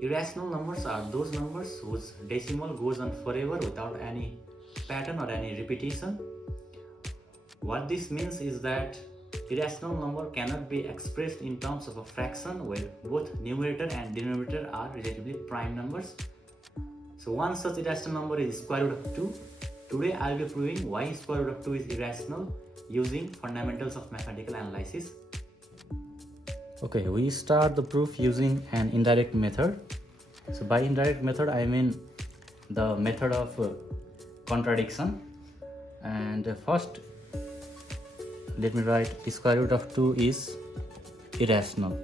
Irrational numbers are those numbers whose decimal goes on forever without any pattern or any repetition. What this means is that irrational number cannot be expressed in terms of a fraction where both numerator and denominator are relatively prime numbers. So one such irrational number is square root of 2. Today I will be proving why square root of 2 is irrational using fundamentals of mathematical analysis. Okay, we start the proof using an indirect method. So by indirect method I mean the method of contradiction. And first let me write square root of 2 is irrational.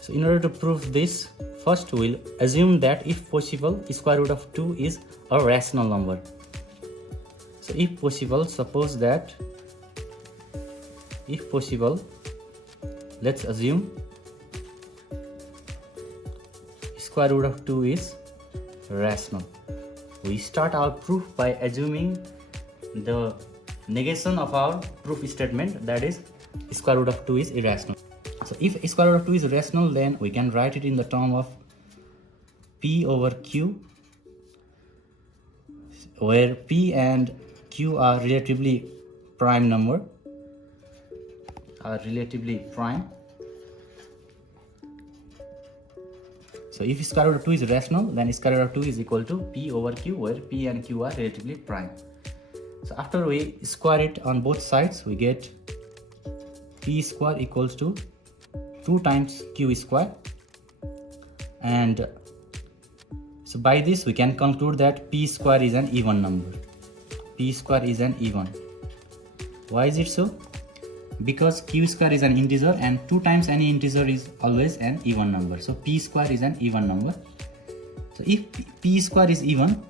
So in order to prove this, first we'll assume that if possible square root of 2 is a rational number. So if possible, suppose that if possible, let's assume square root of 2 is rational. We start our proof by assuming the negation of our proof statement, that is square root of 2 is irrational. So if square root of 2 is rational, then we can write it in the term of p over q, where p and q are relatively prime number, So if square root of 2 is rational, then square root of 2 is equal to p over q, where p and q are relatively prime. So after we square it on both sides, we get p square equals to 2 times q square. And so by this we can conclude that p square is an even number. P square is an even. Why is it so? Because q square is an integer and 2 times any integer is always an even number. So p square is an even number. So if p square is even,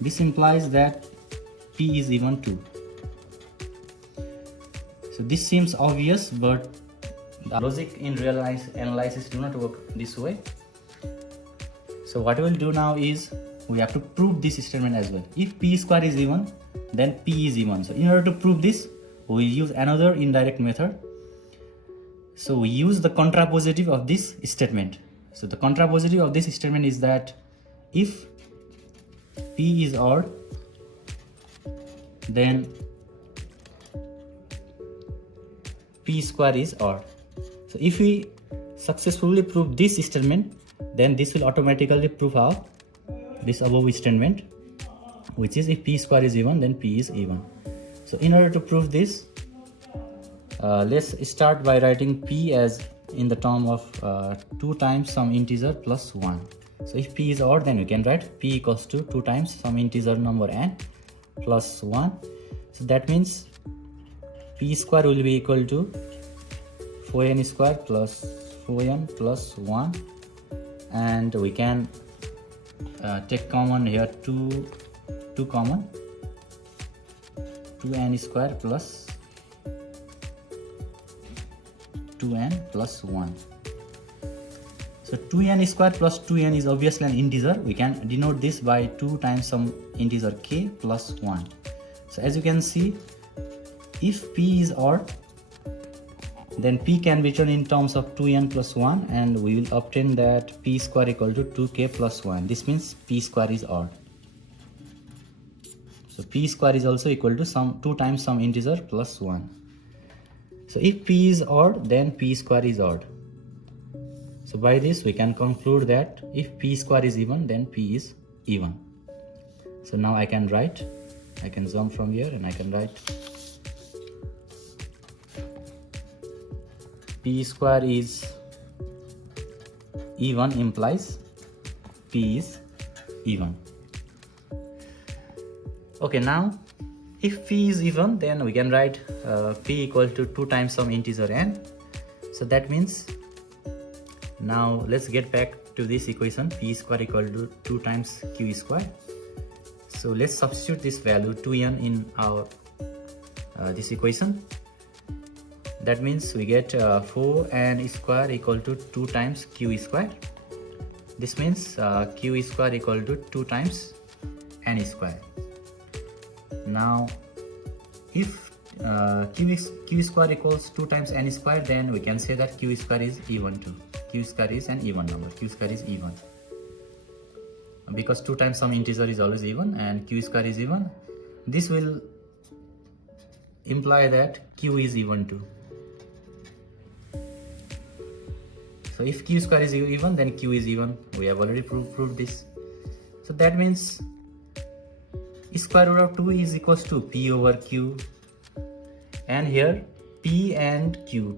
this implies that p is even too. So this seems obvious, but the logic in real analysis do not work this way. So what we will do now is we have to prove this statement as well. If p square is even, then p is even. So in order to prove this, we use another indirect method. So we use the contrapositive of this statement. So the contrapositive of this statement is that if p is odd, then p square is odd. So if we successfully prove this statement, then this will automatically prove this above statement, which is if p square is even, then p is even. So in order to prove this, let's start by writing p as in the term of 2 times some integer plus 1. So if p is odd, then we can write p equals to 2 times some integer number n plus 1. So that means p square will be equal to 4n square plus 4n plus 1, and we can take common here 2 common, 2n square plus 2n plus 1. So 2n square plus 2n is obviously an integer. We can denote this by 2 times some integer k plus 1. So as you can see, if p is odd, then p can be written in terms of 2n plus 1, and we will obtain that p square equal to 2k plus 1. This means p square is odd. So p square is also equal to 2 times some integer plus 1. So if p is odd, then p square is odd. So by this we can conclude that if p square is even, then p is even. So now I can jump from here and I can write p square is even implies p is even. Okay, now if p is even, then we can write p equal to 2 times some integer n. So that means, now let's get back to this equation, p square equal to 2 times q square. So let's substitute this value 2n in our this equation. That means we get 4n square equal to 2 times q square. This means q square equal to 2 times n square. Now if q square equals 2 times n square, then we can say that q square is even too. Q square is an even number. Q square is even. Because 2 times some integer is always even and q square is even, this will imply that q is even too. So if q square is even, then q is even. We have already proved this. So that means square root of 2 is equals to p over q, and here p and q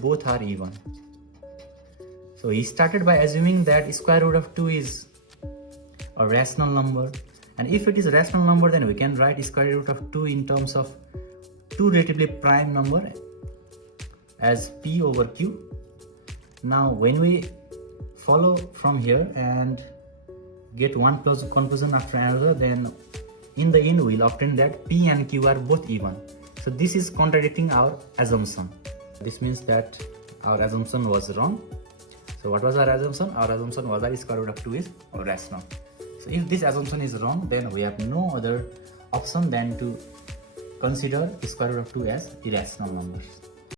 both are even. So he started by assuming that square root of 2 is a rational number, and if it is a rational number, then we can write square root of 2 in terms of two relatively prime number as p over q. Now when we follow from here and get one close conclusion after another, then in the end we will obtain that p and q are both even. So this is contradicting our assumption. This means that our assumption was wrong. So what was our assumption? Our assumption was that square root of 2 is rational. So if this assumption is wrong, then we have no other option than to consider square root of 2 as irrational numbers.